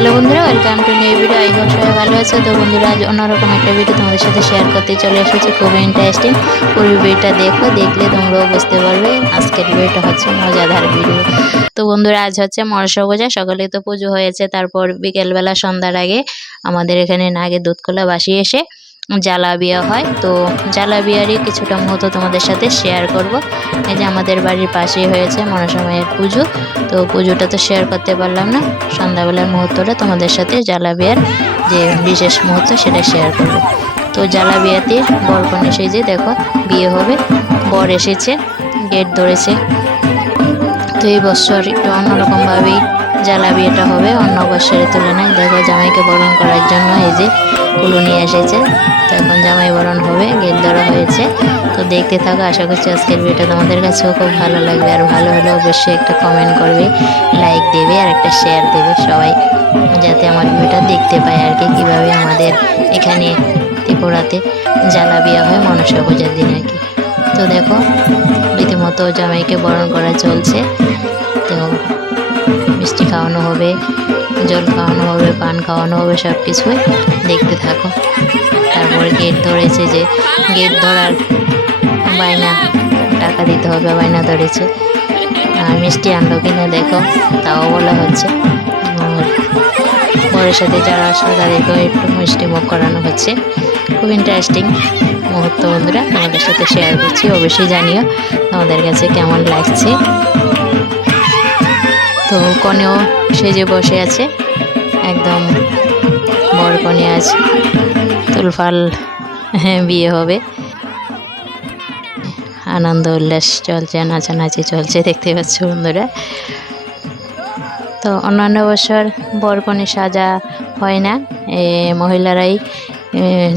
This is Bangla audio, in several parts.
হ্যালো বন্ধুরা welcome to new video I hope সবাই ভালো আছে। তো বন্ধুরা, আজ অন্যরকম একটা ভিডিও তোমাদের সাথে শেয়ার করতে চলে এসেছি। খুবই ইন্টারেস্টিং পুরো ভিডিওটা দেখো, দেখলে তোমরাও বুঝতে পারবে। আজকের ভিডিওটা হচ্ছে মজাদার ভিডিও তো বন্ধুরা, আজ হচ্ছে মনসা পূজা। সকালে তো পুজো হয়েছে, তারপর বিকেলবেলা সন্ধ্যার আগে আমাদের এখানে নাগের দুধকলা বাসি এসে জ্বালা বিয়া হয়। তো জ্বালা বিয়ারই কিছুটা মুহূর্ত তোমাদের সাথে শেয়ার করব। এই যে আমাদের বাড়ির পাশেই হয়েছে মনসা মায়ের পুজো। তো পুজোটা তো শেয়ার করতে পারলাম না। সন্ধ্যাবেলার মুহূর্তটা তোমাদের সাথে জ্বালা বিয়ার যে বিশেষ মুহূর্ত সেটা শেয়ার করব। তো জ্বালা বিয়াতে বর সেই যে দেখো, বিয়ে হবে, বর এসেছে গেট ধরেছে। তো এই বছর একটু অন্যরকমভাবেই জ্বালা বিয়েটা হবে, অন্য বছরের তুলনায়। দেখো জামাইকে বরণ করার জন্য এই যে কুলো নিয়ে এসেছে। তো এখন জামাই বরণ হবে, গেট ধরা হয়েছে। তো দেখতে থাকো, আশা করছি আজকের ভিডিওটা তোমাদের কাছেও খুব ভালো লাগবে। আর ভালো হলে অবশ্যই একটা কমেন্ট করবে লাইক দেবে আর একটা শেয়ার দেবে সবাই, যাতে আমার ভিডিওটা দেখতে পায় আর কি, কীভাবে আমাদের এখানে ত্রিপুরাতে জ্বালা বিয়া হয় মনসা পূজার দিন আর কি। তো দেখো, রীতিমতো জামাইকে বরণ করা চলছে। তো মিষ্টি খাওয়ানো হবে, জল খাওয়ানো হবে, পান খাওয়ানো হবে সব কিছুই দেখতে থাকো। তারপরে গেট ধরেছে যে গেট ধরার বায়না টাকা দিতে হবে, বায়না ধরেছে। আর মিষ্টি আনলো কিনা দেখো, তাও বলা হচ্ছে। বরের সাথে যারা আসলো, তাদেরকেও একটু মিষ্টি মুখ করানো হচ্ছে। খুব ইন্টারেস্টিং মুহূর্ত বন্ধুরা, তোমাদের সাথে শেয়ার করছি। অবশ্যই জানিও তোমাদের কাছে কেমন লাগছে। তো কনেও সেজে বসে আছে, একদম বর কনে আজ তুলফাল হ্যাঁ বিয়ে হবে। আনন্দ, উল্লাস চলছে, নাচানাচি চলছে, দেখতে পাচ্ছ বন্ধুরা। তো অন্যান্য বছর বরকনে সাজা হয় না, এ মহিলারাই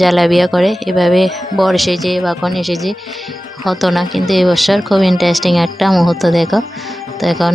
জ্বালা বিয়া করে। এভাবে বর সেজে বা কনে সেজে হতো না, কিন্তু এবছর খুব ইন্টারেস্টিং একটা মুহূর্ত, দেখো। তো এখন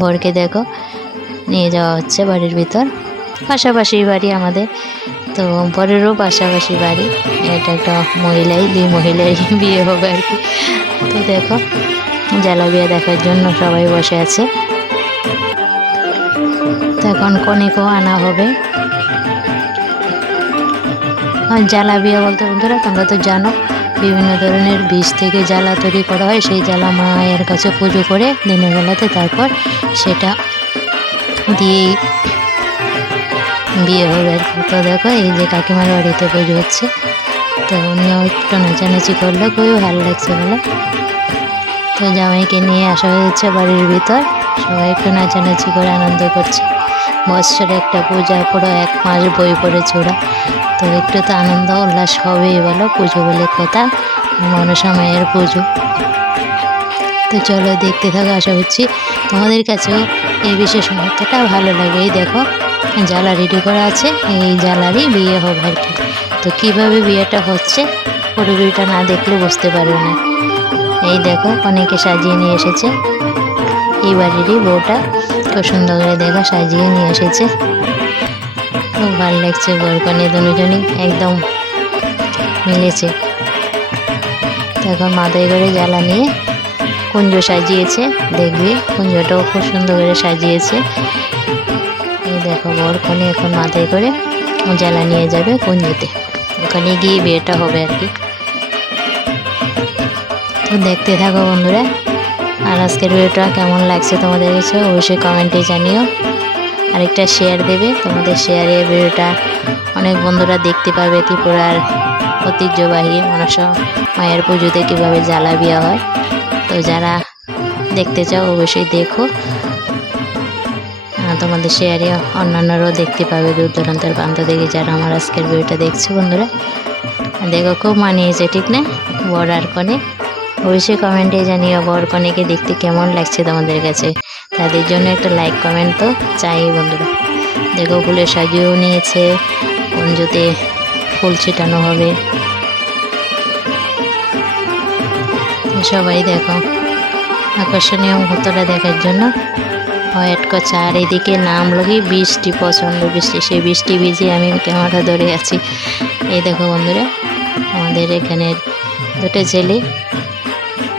বরকে দেখো, নিয়ে যাওয়া হচ্ছে বাড়ির ভিতর। পাশাপাশি বাড়ি আমাদের, তো বরেরও পাশাপাশি বাড়ি। এটা একটা মহিলাই, দুই মহিলাই বিয়ে হবে আর কি। তো দেখো, জ্বালা বিয়ে দেখার জন্য সবাই বসে আছে। এখন কনেকেও আনা হবে। জ্বালা বিয়ে বলতে বন্ধুরা, তোমরা তো জানো বিভিন্ন ধরনের বীজ থেকে জ্বালা তৈরি করা হয়, সেই জ্বালা মায়ের কাছে পুজো করে দিনের বেলাতে তারপর সেটা দিয়েই বিয়ে হবে আর কি। তো দেখো এই যে কাকিমার বাড়িতে পুজো হচ্ছে। তো উনিও একটু নাচানাচি করল, খুবই ভালো লাগছে বলে। তো জামাইকে নিয়ে আসা হয়েছে বাড়ির ভিতর। সবাই একটু নাচানাচি করে আনন্দ করছে। বৎসরে একটা পূজা, পুরো এক মাস বই পড়েছে ওরা। তো একটু তো আনন্দ, উল্লাস হবেই বলো, পুজো বলে কথা, মনসা মায়ের পুজো। তো চলো দেখতে থাকো, আশা করছি তোমাদের কাছেও এই বিশেষ মুহূর্তটা ভালো লাগে। এই দেখো, জ্বালা রেডি করা আছে, এই জ্বালারই বিয়ে হবে আর কি। তো কীভাবে বিয়েটা হচ্ছে পুরো বিয়েটা না দেখলে বুঝতে পারবে না। এই দেখো, অনেকে সাজিয়ে নিয়ে এসেছে। এই বাড়িরই বউটা খুব সুন্দর করে দেখো, সাজিয়ে নিয়ে এসেছে। খুব ভালো লাগছে বরকনে দুজনই একদম মিলেছে। এখন মাথায় করে জ্বালা নিয়ে কুঞ্জ সাজিয়েছে, দেখবি কুঞ্জটাও খুব সুন্দর করে সাজিয়েছে। এই দেখো বরকনে এখন মাথায় করে জ্বালা নিয়ে যাবে কুঞ্জতে। ওখানে গিয়ে বিয়েটা হবে আর কি। তো দেখতে থাকো বন্ধুরা, আর আজকের ভিডিওটা কেমন লাগছে তোমাদের কাছে অবশ্যই কমেন্টে জানিও। আরেকটা শেয়ার দেবে। তোমাদের শেয়ারে ভিডিওটা অনেক বন্ধুরা দেখতে পাবে ত্রিপুরার ঐতিহ্যবাহী মনসা মায়ের পুজোতে কীভাবে জ্বালা বিয়া হয়। তো যারা দেখতে চাও অবশ্যই দেখো। তোমাদের শেয়ারে অন্যান্যরাও দেখতে পাবে দূর দূরান্তের প্রান্ত থেকে যারা আমার আজকের ভিডিওটা দেখছ বন্ধুরা। দেখো খুব মানিয়েছে, ঠিক না? বড় আর কনে অবশ্যই কমেন্টে জানিও বর কনেকে দেখতে কেমন লাগছে তোমাদের কাছে। তাদের জন্য একটা লাইক কমেন্ট তো চাই বন্ধুরা। দেখো ফুলে সাজিয়েও নিয়েছে কুঞ্জতে ফুল ছিটানো হবে। সবাই দেখো, আকর্ষণীয় মুহূর্তটা দেখার জন্য। ওয়েট করছে আর এদিকে নাম লগি বৃষ্টি প্রচণ্ড বৃষ্টি, সেই বৃষ্টি ভিজে আমি ক্যামেরা ধরে আছি। এই দেখো বন্ধুরা, আমাদের এখানে দুটো ছেলে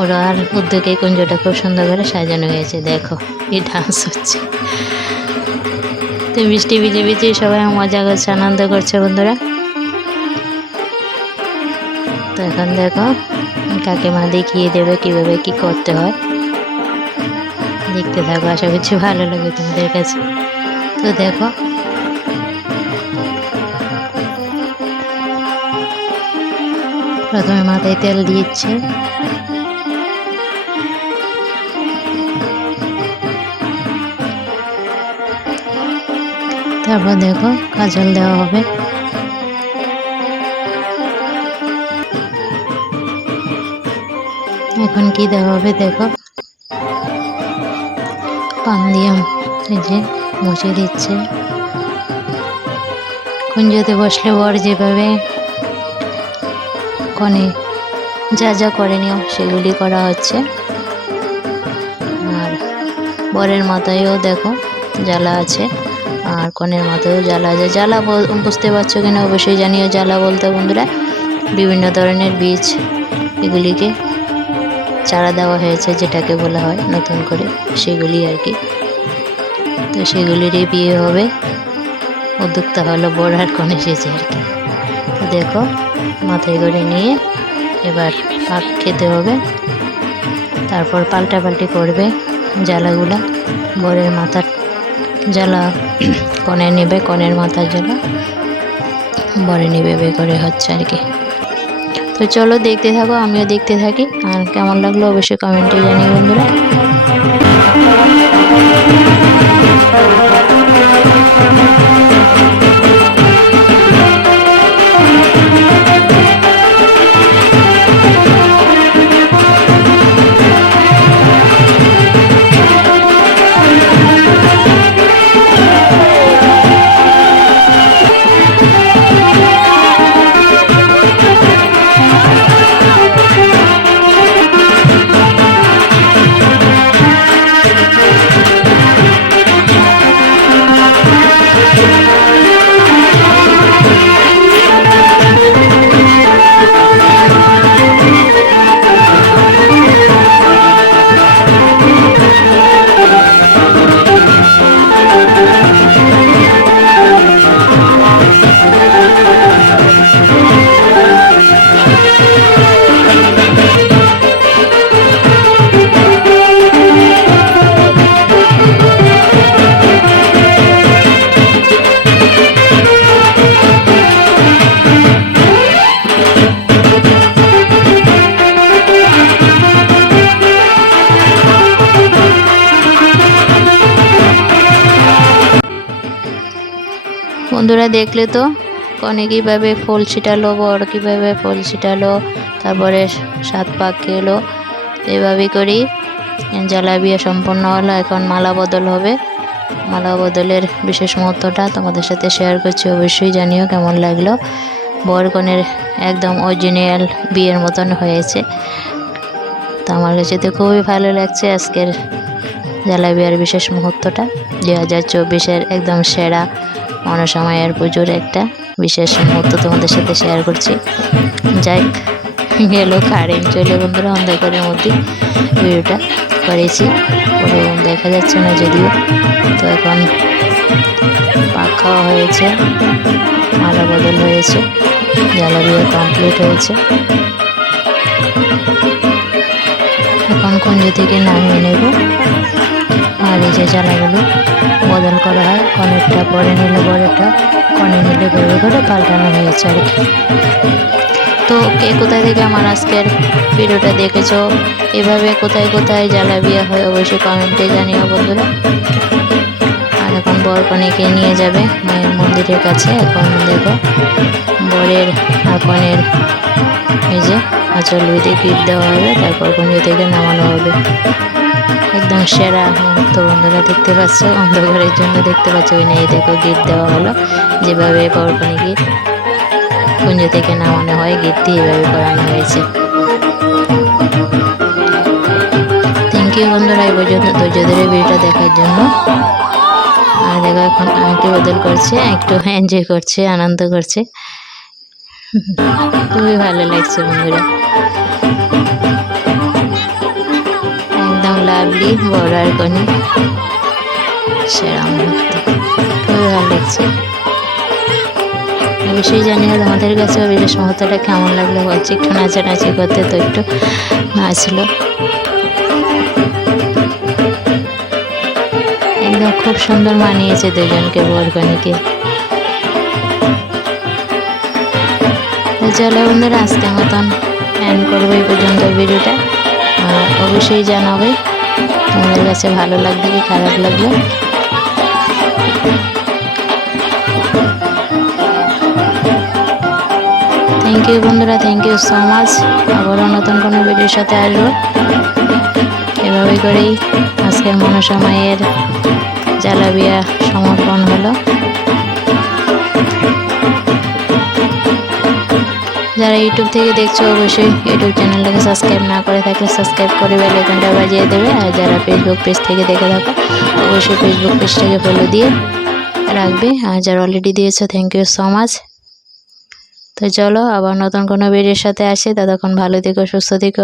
ওরা আর উদ্যোগে কুঞ্জটা খুব সুন্দর করে সাজানো হয়েছে, দেখো। এই ডান্স হচ্ছে। তো বৃষ্টি ভিজে ভিজে সবাই মজা করছে, আনন্দ করছে, বন্ধুরা। তো এখন দেখো, কাকিমা দেখিয়ে দেবে কীভাবে কি করতে হয়। দেখতে থাকো, আশা করছি ভালো লাগবে তোমাদের কাছে। তো দেখো। প্রথমে মাথায় তেল দিচ্ছে। তারপর দেখো কাজল দেওয়া হবে। এখন কি দেওয়া হবে দেখো। পান দিয়ে যে মুছে দিচ্ছে। কুঞ্জতে বসলে বর যেভাবে কনে যা যা করে নিও সেগুলি করা হচ্ছে। আর বরের মাথায়ও দেখো জ্বালা আছে। আর কনের মাথায়ও জ্বালা আছে জ্বালা বল- বুঝতে পারছ কিনা অবশ্যই জানিও জ্বালা বলতে বন্ধুরা। বিভিন্ন ধরনের বীজ এগুলিকে চারা দেওয়া হয়েছে যেটাকে বলা হয় নতুন করে, সেগুলি আর কি। তো সেগুলিরই বিয়ে হবে। উদ্যোক্তা হলো বড় আর কনে এসেছে আর কি। তো দেখো, মাথায় করে নিয়ে এবার পাক খেতে হবে। তারপর পাল্টাপাল্টি করবে জ্বালাগুলা। বরের মাথার জ্বালা। কনে নেবে, কনের মাথা জ্বালা। বরে নেবে, বে করে হচ্ছে আর কি। তো চলো দেখতে থাকো, আমিও দেখতে থাকি। আর কেমন লাগল অবশ্যই কমেন্টে জানিয়ে বন্ধুরা। বন্ধুরা দেখলে তো, কনে কীভাবে ফুল ছিটালো, বর কীভাবে ফুল ছিটালো, তারপরে সাত পাক খেলো। এভাবে করি জ্বালা বিয়ে সম্পন্ন হলো, এখন মালা বদল হবে। মালা বদলের বিশেষ মুহূর্তটা তোমাদের সাথে শেয়ার করছি, অবশ্যই জানিও কেমন লাগল। বর কনের একদম অরিজিনাল বিয়ের মতন হয়েছে। তো আমার কাছে তো খুবই ভালো লাগছে আজকের জ্বালা বিয়ের বিশেষ মুহূর্তটা। দু হাজার চব্বিশের একদম সেরা মনসময়ের পুজোর একটা বিশেষ মুহূর্ত তোমাদের সাথে শেয়ার করছি। যাই গেল কারেন্ট চলে বন্ধুরা, অন্ধকারের মধ্যে ভিডিওটা করেছি। পুরো দেখা যাচ্ছে না যদিও। তো এখন পাক খাওয়া হয়েছে, মালা বদল হয়েছে জ্বালাবিও কমপ্লিট হয়েছে। এখন কুঞ্জ থেকে নামিয়ে নেব। আর এই যে জ্বালাগুলো বদল করা হয়। কনেরটা পরে নিলে বড়টা কনে নিলে ভেবে করে পাল্টানো হয়েছে আর কি। তো কে কোথায় থেকে আমার আজকের ভিডিওটা দেখেছ, এভাবে কোথায় কোথায় জ্বালা বিয়ে হয় অবশ্যই কমেন্টে জানিও বন্ধুরা। আর এখন বর কনেকে নিয়ে যাবে, মায়ের মন্দিরের কাছে। এখন দেখো বরের কনের এই যে আঁচল বেঁধে গিট দেওয়া হবে, তারপর কুঞ্জ থেকে নামানো হবে। একদম সেরা। তো বন্ধুরা দেখতে পাচ্ছ, অন্ধকারের জন্য দেখতে পাচ্ছ, ওই এই দেখো গিট দেওয়া হলো। যেভাবে বরকনে গিট কুঞ্জ থেকে নামানো হয় গিট দিয়ে এভাবে করানো হয়েছে। থ্যাংক ইউ বন্ধুরা, এই পর্যন্ত ধৈর্য ধরে ভিডিওটা দেখার জন্য। আর দেখো এখন আংটি বদল করছে, একটু এনজয় করছে, আনন্দ করছে। খুবই ভালো লাগছে বন্ধুরা। লাভলি বড় আর কোনি সেরা মুহূর্ত। খুবই ভালো লাগছে। অবশ্যই জানি না তোমাদের কাছে ভিডিও মুহূর্তটা কেমন লাগল বলছি। একটু নাচানাচি করতে তো একটু নাচলো। একদম খুব সুন্দর মানিয়েছে দুজনকে বরকনিকে। তো চলো বন্ধুরা, আজকের মতন এন্ড করব এই পর্যন্ত ভিডিওটা। অবশ্যই জানাবে তোমাদের কাছে ভালো লাগবে কি খারাপ লাগবে? থ্যাংক ইউ বন্ধুরা থ্যাংক ইউ সো মাচ আবারও নতুন কোনো ভিডিওর সাথে আসব। এভাবে করেই আজকের মনসা মায়ের জালাবিয়া সমর্পণ হলো। যারা ইউটিউব থেকে দেখছ অবশ্যই ইউটিউব চ্যানেলটাকে সাবস্ক্রাইব না করে থাকলে সাবস্ক্রাইব করে বেল আইকনটা বাজিয়ে দেবে। আর যারা ফেসবুক পেজ থেকে দেখে থাকো, অবশ্যই ফেসবুক পেজটাকে ফলো দিয়ে রাখবে। আর যারা অলরেডি দিয়েছ থ্যাংক ইউ সো মাচ তো চলো, আবার নতুন কোনো ভিডিওর সাথে আসি। ততক্ষণ ভালো থেকো, সুস্থ থেকো।